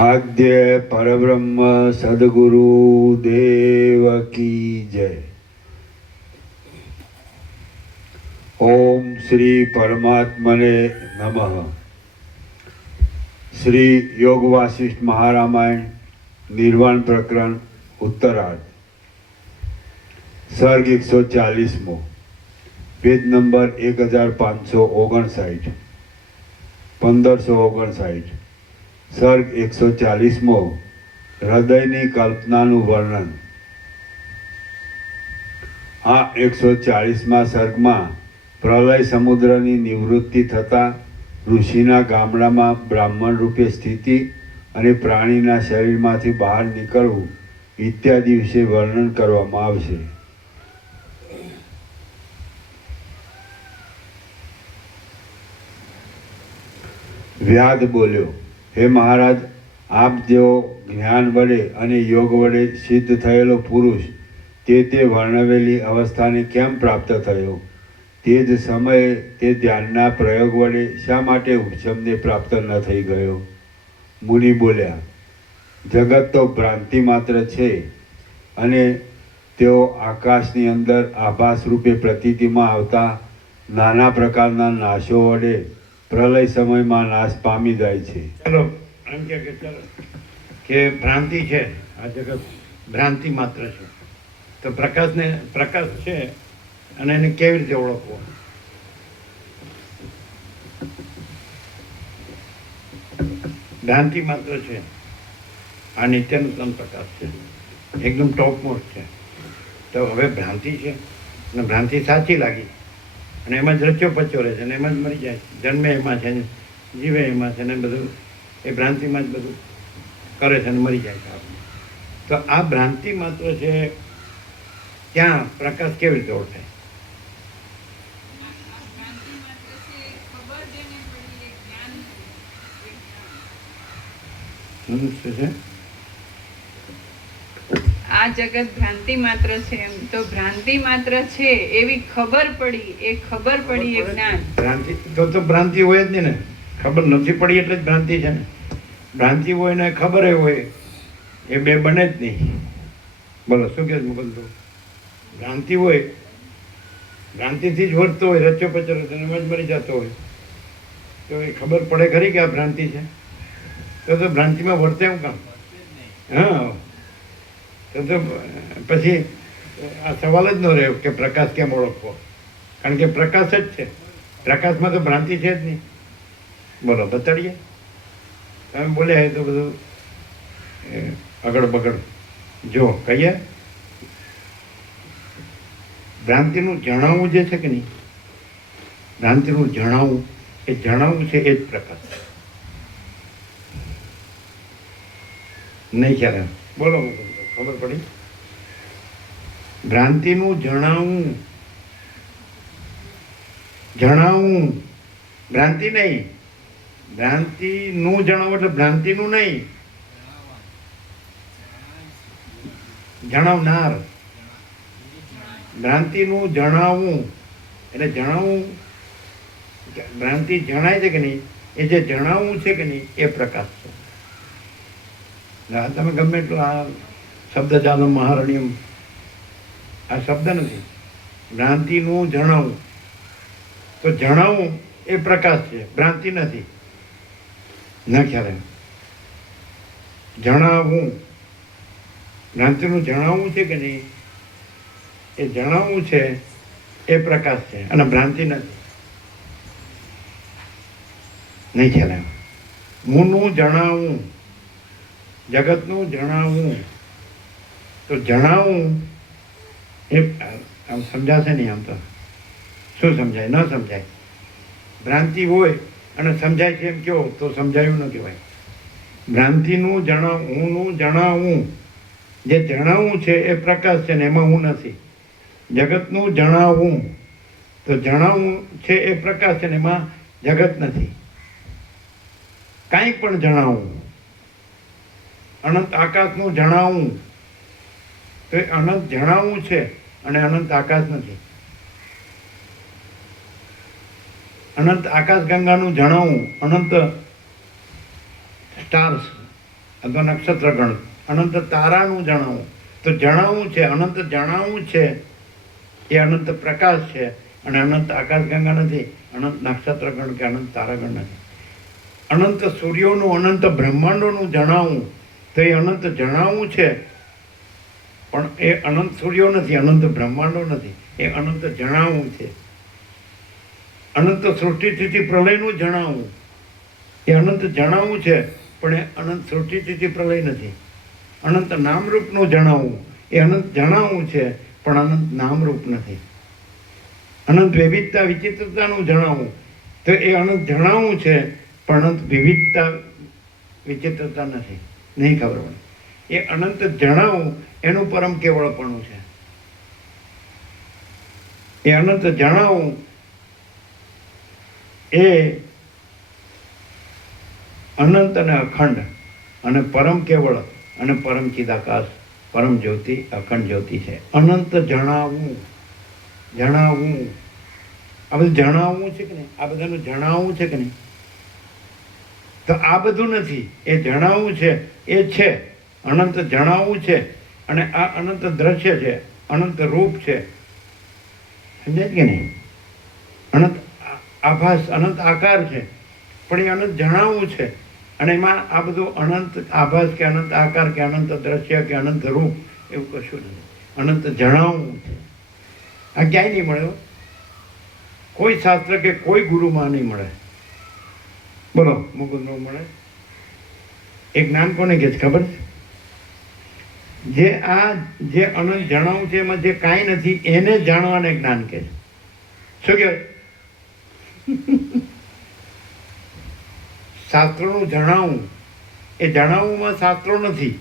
आद्य परब्रह्म सद्गुरु देव की जय। ओम श्री परमात्मने नमः। श्री योग वासिष्ठ महारामायण निर्वाण प्रकरण उत्तरार्ध सर्ग 140 पेज नंबर 1559 1559 सर्ग 140 हृदयनी कल्पनाનું વર્ણન। આ 140માં સર્ગમાં પ્રલય સમુદ્રની નિવૃત્તિ થતાં ઋષિના ગામડામાં બ્રાહ્મણ રૂપે સ્થિતિ અને પ્રાણીના શરીરમાંથી બહાર નીકળવું ઇત્યાદि વિશે વર્ણન કરવામાં આવશે। વ્યાદ બોલ્યો, हे महाराज, आप जो ज्ञान वडे अने योग वडे सिद्ध थयेलो पुरुष ते वर्णवेली अवस्था ने केम प्राप्त थयो? ते ज समये ते ध्यानना प्रयोग वडे शा माटे उपशमने प्राप्त न थई गयो? मुनि बोल्या, जगत तो भ्रांति मात्र छे अने तेओ आकाशनी अंदर आभास रूपे प्रतीतिमां आवता नाना प्रकारना नाशो वडे प्रलय समय में नाश पामी जाए छे। चलो एम के चलो के भ्रांति है, आ जगत भ्रांति मात्र है, तो प्रकाश ने प्रकाश है अने एने केवी रीते ओळखवो? भ्रांति मात्र है, आ नित्यानूतन प्रकाश है, एकदम टॉप मोस्ट है। तो हवे भ्रांति है ने भ्रांति साची लागी અને એમાં જ રચ્યો પચ્યો રહે છે અને એમાં જ મરી જાય છે। જન્મે એમાં છે ને જીવે એમાં છે ને બધું એ ભ્રાંતિમાં જ બધું કરે છે અને મરી જાય છે આપણે। તો આ ભ્રાંતિ માત્ર છે, ત્યાં પ્રકાશ કેવી રીતે ઓળખાય? શું છે? આ જગત ભ્રાંતિ માત્ર છે, એમ તો ભ્રાંતિ માત્ર છે એવી ખબર પડી, એ ખબર પડી એ જ્ઞાન। ભ્રાંતિ તો ભ્રાંતિ હોય જ નહીં ને, ખબર નથી પડી એટલે જ ભ્રાંતિ છે ને। ભ્રાંતિ હોય ને ખબર હોય, એ બે બને જ નહીં। બોલો શું કહે મુકુંદ? ભ્રાંતિ હોય, ભ્રાંતિથી જ વર્તતો હોય, રચ્યો પચ્યો એમાં જ મરી જતો હોય, તો એ ખબર પડે ખરી કે આ ભ્રાંતિ છે? તો ભ્રાંતિમાં વર્તે હું કામ? હા, તો પછી આ સવાલ જ ન રહ્યો કે પ્રકાશ કેમ ઓળખવો, કારણ કે પ્રકાશ જ છે, પ્રકાશમાં તો ભ્રાંતિ છે જ નહીં। બોલો બતાડીએ? તમે બોલ્યા તો બધું આગળ બગડ જો કહીએ। ભ્રાંતિનું જણાવવું જે છે કે નહીં, ભ્રાંતિનું જણાવવું, એ જણાવવું છે એ જ પ્રકાશ નહીં। ખ્યાલ બોલો ખબર પડી? ભ્રાંતિનું જણાવું, જણાવું, ભ્રાંતિ નહીં, ભ્રાંતિનું જણાવું એટલે ભ્રાંતિનું નહીં, જણાવનાર। ભ્રાંતિનું જણાવું એટલે જણાવું, ભ્રાંતિ જણાય છે કે નહીં, એ જે જણાવવું છે કે નહીં એ પ્રકાશ છે। તમે ગમે એટલું આ શબ્દ ચાલો મહારણ્યમ, આ શબ્દ નથી, ભ્રાંતિનું જણાવું, તો જણાવું એ પ્રકાશ છે, ભ્રાંતિ નથી। ના ખ્યાલ? જણાવવું, ભ્રાંતિનું જણાવવું છે કે નહીં, એ જણાવવું છે એ પ્રકાશ છે અને ભ્રાંતિ નથી। નહીં ખ્યાલ? મુનું જણાવવું, જગતનું જણાવવું, તો જણાવવું એ આમ સમજાશે નહીં, આમ તો શું સમજાય? ન સમજાય। ભ્રાંતિ હોય અને સમજાય છે એમ કહો તો સમજાયું ન કહેવાય। ભ્રાંતિનું જણાવું, હુંનું જણાવવું, જે જણાવવું છે એ પ્રકાશ છે ને એમાં હું નથી। જગતનું જણાવવું, તો જણાવવું છે એ પ્રકાશ છે ને એમાં જગત નથી। કાંઈ પણ જણાવવું, અનંત આકાશનું જણાવવું, તો એ અનંત જણાવવું છે અને અનંત આકાશ નથી। અનંત આકાશ ગંગાનું જણાવવું, અનંત સ્ટાર્સ અથવા નક્ષત્ર ગણ, અનંત તારાનું જણાવું. તો જણાવવું છે, અનંત જણાવવું છે એ અનંત પ્રકાશ છે, અને અનંત આકાશગંગા નથી, અનંત નક્ષત્ર ગણ કે અનંત તારાગણ નથી. અનંત સૂર્યોનું, અનંત બ્રહ્માંડોનું જણાવવું તો એ અનંત જણાવવું છે, પણ એ અનંત સૂર્યો નથી, અનંત બ્રહ્માંડો નથી, એ અનંત જણાવવું છે. અનંત સૃષ્ટિ સ્થિતિ પ્રલયનું જણાવવું એ અનંત જણાવવું છે, પણ એ અનંત સૃષ્ટિ સ્થિતિ પ્રલય નથી. અનંત નામરૂપનું જણાવવું એ અનંત જણાવવું છે, પણ અનંત નામરૂપ નથી. અનંત વિવિધતા વિચિત્રતાનું જણાવવું તો એ અનંત જણાવવું છે, પણ અનંત વિવિધતા વિચિત્રતા નથી. નહીં ખબર પડે. એ અનંત જણાવવું એનું પરમ કેવળપણું છે. એ અનંત જણાવવું એ અનંત અને અખંડ અને પરમ કેવળ અને પરમ ચિદાકાશ, પરમ જ્યોતિ, અખંડ જ્યોતિ છે. અનંત જણાવવું, જણાવવું, આ બધું જણાવવું છે કે નહીં? આ બધાનું જણાવવું છે કે નહીં? તો આ બધું નથી, એ જણાવવું છે, એ છે. અનંત જણાવવું છે, અને આ અનંત દ્રશ્ય છે, અનંત રૂપ છે. સમજાય કે નહીં? અનંત આભાસ, અનંત આકાર છે, પણ એ અનંત જણાવવું છે. અને એમાં આ બધું અનંત આભાસ કે અનંત આકાર કે અનંત દ્રશ્ય કે અનંત રૂપ એવું કશું નથી. અનંત જણાવવું છે. આ ક્યાંય નહીં મળે. કોઈ શાસ્ત્ર કે કોઈ ગુરુમાં નહીં મળે. બોલો, મુકુંદ નો મળે. એ જ્ઞાન કોને કહે છે ખબર છે? જે આ જે અનંત જણાવવું છે એમાં જે કાંઈ નથી એને જાણવાને જ્ઞાન કહે છે. શું કહેવાય? શાસ્ત્રોનું જણાવવું, એ જણાવવામાં શાસ્ત્રો નથી,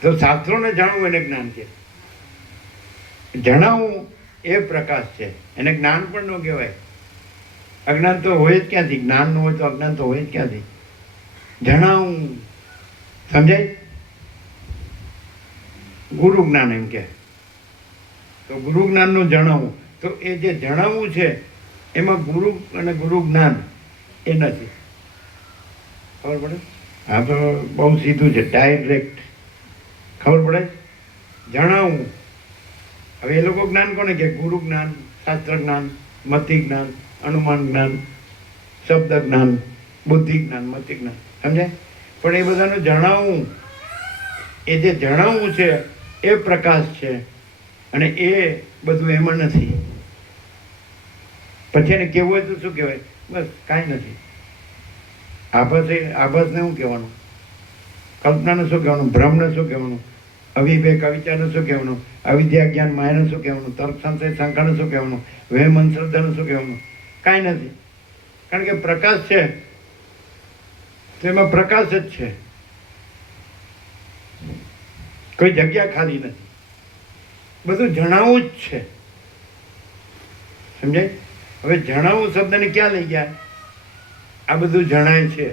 તો શાસ્ત્રોને જાણવું એને જ્ઞાન છે. જણાવવું એ પ્રકાશ છે, એને જ્ઞાન પણ ન કહેવાય. અજ્ઞાન તો હોય જ ક્યાંથી? જ્ઞાન ન હોય તો અજ્ઞાન તો હોય જ ક્યાંથી? જણાવવું, સમજાય? ગુરુ જ્ઞાન એમ કે, તો ગુરુ જ્ઞાનનું જણાવવું, તો એ જે જણાવવું છે એમાં ગુરુ અને ગુરુ જ્ઞાન એ નથી. ખબર પડે? હા, તો બહુ સીધું છે, ડાયરેક્ટ. ખબર પડે? જણાવવું. હવે એ લોકો જ્ઞાન કોને કે? ગુરુ જ્ઞાન, શાસ્ત્ર જ્ઞાન, મતિ જ્ઞાન, અનુમાન જ્ઞાન, શબ્દ જ્ઞાન, બુદ્ધિ જ્ઞાન, મતિ જ્ઞાન. સમજાય? પણ એ બધાનું જણાવવું, એ જે જણાવવું છે એ પ્રકાશ છે, અને એ બધું એમાં નથી. પછી એને કહેવું હોય તો શું કહેવાય? બસ કાંઈ નથી. આભાસને શું કહેવાનું? કલ્પનાને શું કહેવાનું? ભ્રમને શું કહેવાનું? અવિવેક અવિચારને શું કહેવાનું? અવિદ્યા જ્ઞાન માયાને શું કહેવાનું? તર્ક સંશય શંકાને શું કહેવાનું? વહેમ અંધશ્રદ્ધાને શું કહેવાનું? કાંઈ નથી. કારણ કે પ્રકાશ છે તો એમાં પ્રકાશ જ છે, કોઈ જગ્યા ખાલી નથી. બધું જણાવવું જ છે. સમજાય? હવે જણાવવું શબ્દને ક્યાં લઈ ગયા? આ બધું જણાય છે.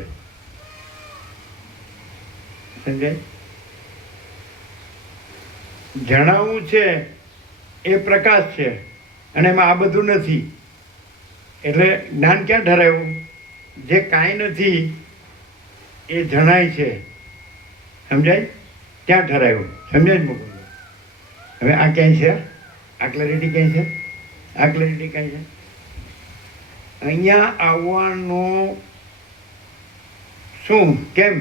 સમજાય? જણાવવું છે એ પ્રકાશ છે, અને એમાં આ બધું નથી. એટલે જ્ઞાન ક્યાં ઠરાયું? જે કાંઈ નથી એ જણાય છે. સમજાય? ત્યાં ઠરાયું. સમજાય જ મૂકું? હવે આ ક્યાંય છે? આ ક્લેરિટી ક્યાંય છે? આ ક્લેરિટી ક્યાંય છે? અહીંયા આવવાનું શું? કેમ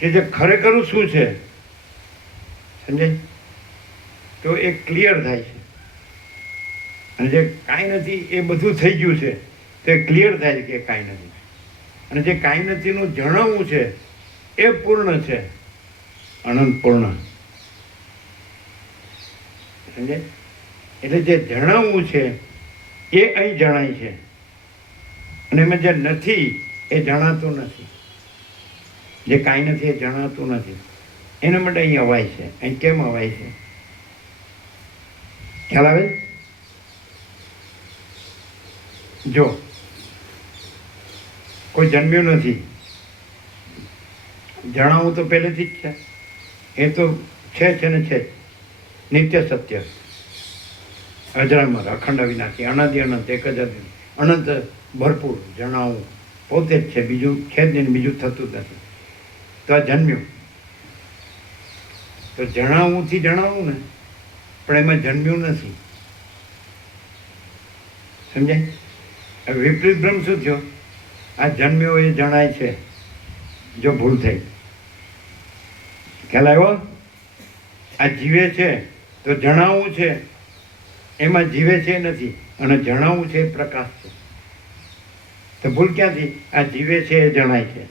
કે જે ખરેખર શું છે, સમજાય? તો એ ક્લિયર થાય છે. અને જે કાંઈ નથી એ બધું થઈ ગયું છે, તો એ ક્લિયર થાય છે કે કાંઈ નથી. અને જે કાંઈ નથીનું જણાવવું છે એ પૂર્ણ છે, અનંત પૂર્ણ. સમજાય? એટલે જે જણાવવું છે એ અહીં જણાય છે, અને એમાં જે નથી એ જણાતું નથી. જે કાંઈ નથી એ જણાતું નથી. એના માટે અહીં અવાય છે. અહીં કેમ અવાય છે? ખ્યાલ આવે? જો કોઈ જન્મ્યું નથી, જણાવવું તો પહેલેથી જ છે. એ તો છે ને છે, નિત્ય સત્ય, અજરામર, અખંડ અવિનાશી, અનંત અનંત, એક જ અનંત, ભરપૂર જણાવવું. પોતે જ છે, બીજું છે જ નહીં, બીજું થતું જ નથી. તો આ જન્મ્યું, તો જણાવુંથી જણાવું ને, પણ એમાં જન્મ્યું નથી. સમજાય? હવે વિપરીત ભ્રમ શું થયો? આ જન્મ્યો એ જણાય છે, જો ભૂલ થઈ. ખ્યાલ આવ્યો? આ જીવે છે તો જણાવવું છે, એમાં જીવે છે નથી, અને જણાવવું છે એ પ્રકાશ છે. તો ભૂલ ક્યાંથી? આ જીવે છે એ જણાય છે,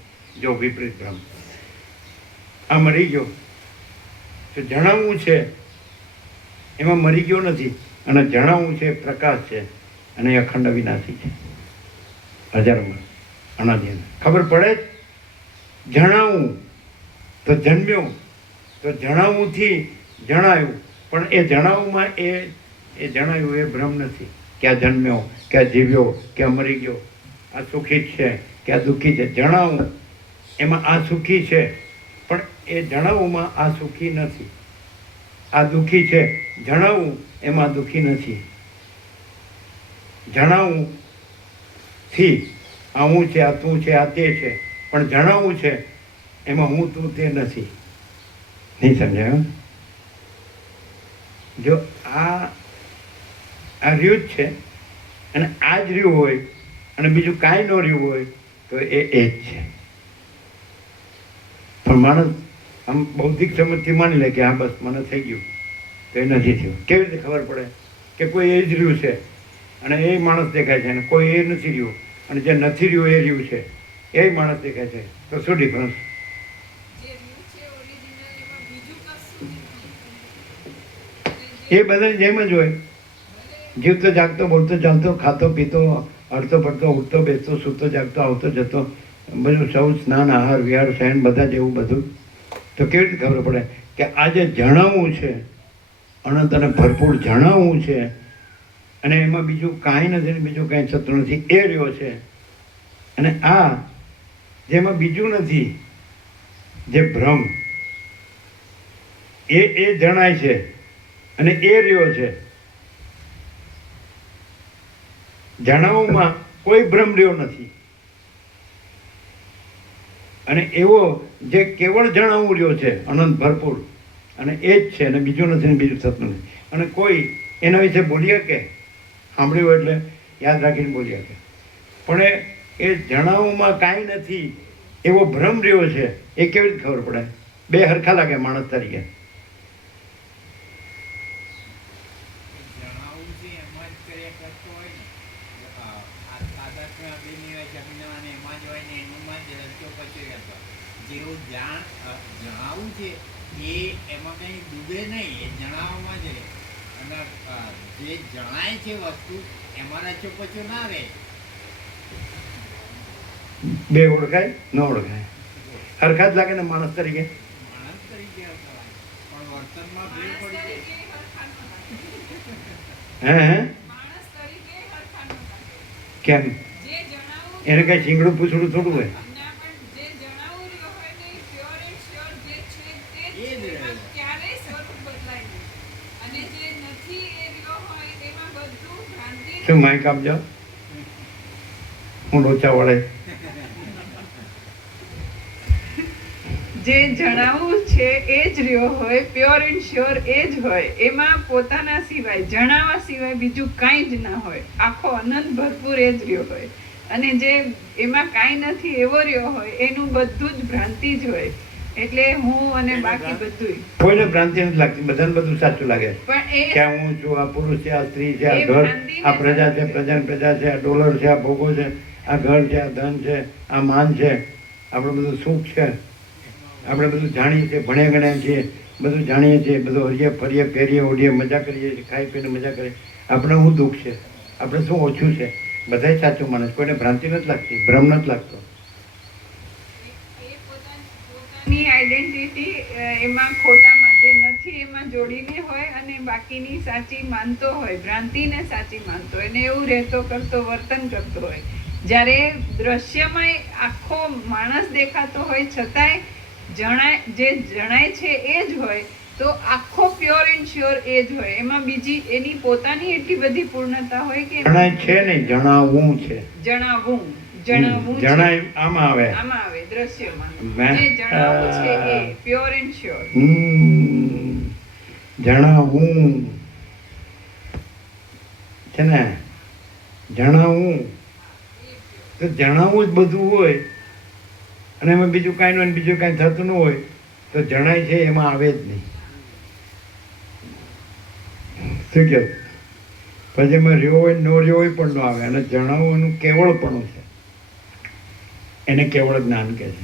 જો વિપરીત ભ્રમ. આ મરી ગયો તો જણાવવું છે, એમાં મરી ગયો નથી, અને જણાવવું છે પ્રકાશ છે, અને એ અખંડ અવિનાશી છે, હજારોમાં અનાદિ. ખબર પડે જ? જણાવવું તો જન્મ્યો, તો જણાવવુંથી જણાયું, પણ એ જણાવવામાં એ જણાયું એ ભ્રમ નથી કે આ જન્મ્યો, કે આ જીવ્યો, કે આ મરી ગયો, આ સુખી છે કે આ દુઃખી છે. જણાવું એમાં આ સુખી છે, પણ એ જણાવવામાં આ સુખી નથી. આ દુઃખી છે, જણાવું એમાં દુઃખી નથી. જણાવું થી આ હું છે, આ તું છે, આ તે છે, પણ જણાવવું છે એમાં હું તું તે નથી. નહીં સમજાયું? જો આ રહ્યું જ છે, અને આ જ રહ્યું હોય, અને બીજું કાંઈ ન રહ્યું હોય, તો એ જ છે. પણ માણસ આમ બૌદ્ધિક સમજથી માની લે કે હા બસ મને થઈ ગયું, તો એ નથી થયું. કેવી રીતે ખબર પડે કે કોઈ એ જ રહ્યું છે, અને એ માણસ દેખાય છે, અને કોઈ એ નથી રહ્યું, અને જે નથી રહ્યું એ રહ્યું છે, એ માણસ દેખાય છે? તો શું ડિફરન્સ? એ બધાની જેમ જ હોય. જીવતો જાગતો, બોલતો ચાલતો, ખાતો પીતો, હરતો ફરતો, ઉઠતો બેસતો, સૂતો જાગતો, આવતો જતો, બધું સૌ સ્નાન આહાર વિહાર શયન બધા જેવું બધું. તો કેવી રીતે ખબર પડે કે આજે જણાવવું છે, અનંત અને ભરપૂર જણાવવું છે, અને એમાં બીજું કાંઈ નથી ને બીજું કાંઈ થતું નથી, એ રહ્યો છે. અને આ જેમાં બીજું નથી, જે ભ્રમ એ જણાય છે, અને એ રહ્યો છે. જણાવવામાં કોઈ ભ્રમ રહ્યો નથી, અને એવો જે કેવળ જણાવવું રહ્યો છે અનંત ભરપૂર, અને એ જ છે, અને બીજું નથી ને બીજું થતું નથી. અને કોઈ એના વિશે બોલી શકે, સાંભળ્યું એટલે યાદ રાખીને બોલી શકે, પણ એ જણાવવામાં કાંઈ નથી એવો ભ્રમ રહ્યો છે. એ કેવી રીતે ખબર પડે? બે હરખા લાગે માણસ તરીકે. જેવું જણાવવું છે એ એમાં કંઈ ડૂબે નહીં, એ જણાવવામાં જ રહે. અને જે જણાય છે વસ્તુ એમાં રચો પચો ના રહે. બે ઓળખાય ન ઓળખાય? હરખા જ લાગે ને માણસ તરીકે. માણસ તરીકે પણ વર્તનમાં ભેળ પડી હે કેમ? એને કઈ શીંગડું પૂછડું થોડું હોય? શું માઇક આપજો, હું લોચા વળે. જે જણાવવું છે એ જ રહ્યો હોય, પ્યોર એન્ડ શ્યોર એ જ હોય, એમાં પોતાના સિવાય જણાવવા સિવાય બીજું કાંઈ જ ના હોય, આખો અનંત ભરપૂર એ જ રહ્યો હોય. અને જે એમાં કાંઈ નથી એવો રહ્યો હોય એનું બધું જ ભ્રાંતિ જ હોય. એટલે હું અને બાકી બધું કોઈને ભ્રાંતિ નથી લાગતી, બધાને બધું સાચું લાગે પણ એ કે હું છું, આ પુરુષ છે, આ સ્ત્રી છે, આ ઘર, આ પ્રજા છે, પ્રજાની પ્રજા છે, આ ડોલર છે, આ ભોગો છે, આ ઘર છે, આ ધન છે, આ માન છે, આપણે બધું સુખ છે, આપણે બધું જાણીએ છીએ, ભણ્યા ગણ્યા છીએ, બધું જાણીએ છીએ, બધું હરીએ ફરીએ પહેરીએ ઓઢીએ મજા કરીએ છીએ, ખાઈ પીને મજા કરીએ. આપણે શું દુઃખ છે, આપણે શું ઓછું છે, બધાય સાચું માને. કોઈને ભ્રાંતિ નથી લાગતી, ભ્રમ નથી લાગતો. ની આઈડેન્ટિટી એમાં ખોટામાં જે નથી એમાં જોડીને હોય, અને બાકીની સાચી માનતો હોય, ભ્રાંતિને સાચી માનતો હોય, એને એવું રહેતો કરતો વર્તન કરતો હોય. જ્યારે દ્રશ્યમાં આખો માણસ દેખાતો હોય છતાંય જે જણાય છે એ જ હોય, તો આખો પ્યોર એન્ડ શ્યોર એ જ હોય. એમાં બીજી એની પોતાની એટલી બધી પૂર્ણતા હોય કે જણાય છે નહીં, જણાવવું છે. જણાવવું જણાવવું છે. જણાય આમાં આવે આમાં આવે દ્રશ્યમાં મેં- જે જણાવવું છે એ પ્યોર એન્ડ શ્યોર. જણાવું છે ને, જણાવું તો જણાવવું જ બધું હોય અને એમાં બીજું કાંઈ ન હોય ને બીજું કાંઈ થતું ન હોય તો જણાય છે એમાં આવે જ નહીં. શું કહે પછી એમાં રહ્યો હોય ન રહ્યો હોય પણ ન આવે. અને જણાવવાનું કેવળપણું છે, એને કેવળ જ્ઞાન કહે છે.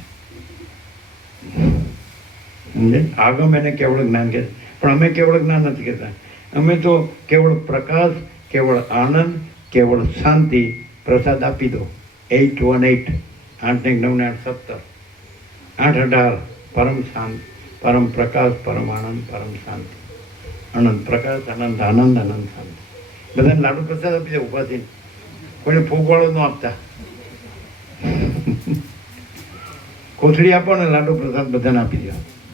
સમજે? આગમ એને કેવળ જ્ઞાન કહે છે. પણ અમે કેવળ જ્ઞાન નથી કહેતા. અમે તો કેવળ પ્રકાશ, કેવળ આનંદ, કેવળ શાંતિ પ્રસાદ આપી દો. 8 1 8 8 1 9 8 17 8 18 પરમ શાંત, પરમ પ્રકાશ, પરમ આનંદ, પરમ શાંતિ. આનંદ પ્રકાશ, આનંદ આનંદ, આનંદ શાંતિ. બધાને લાડુ પ્રસાદ આપી દે ઊભા થઈને. કોઈને ફૂગવાળો ન આપતા. કોથળી આપો ને લાડુ પ્રસાદ બધાને આપી દો.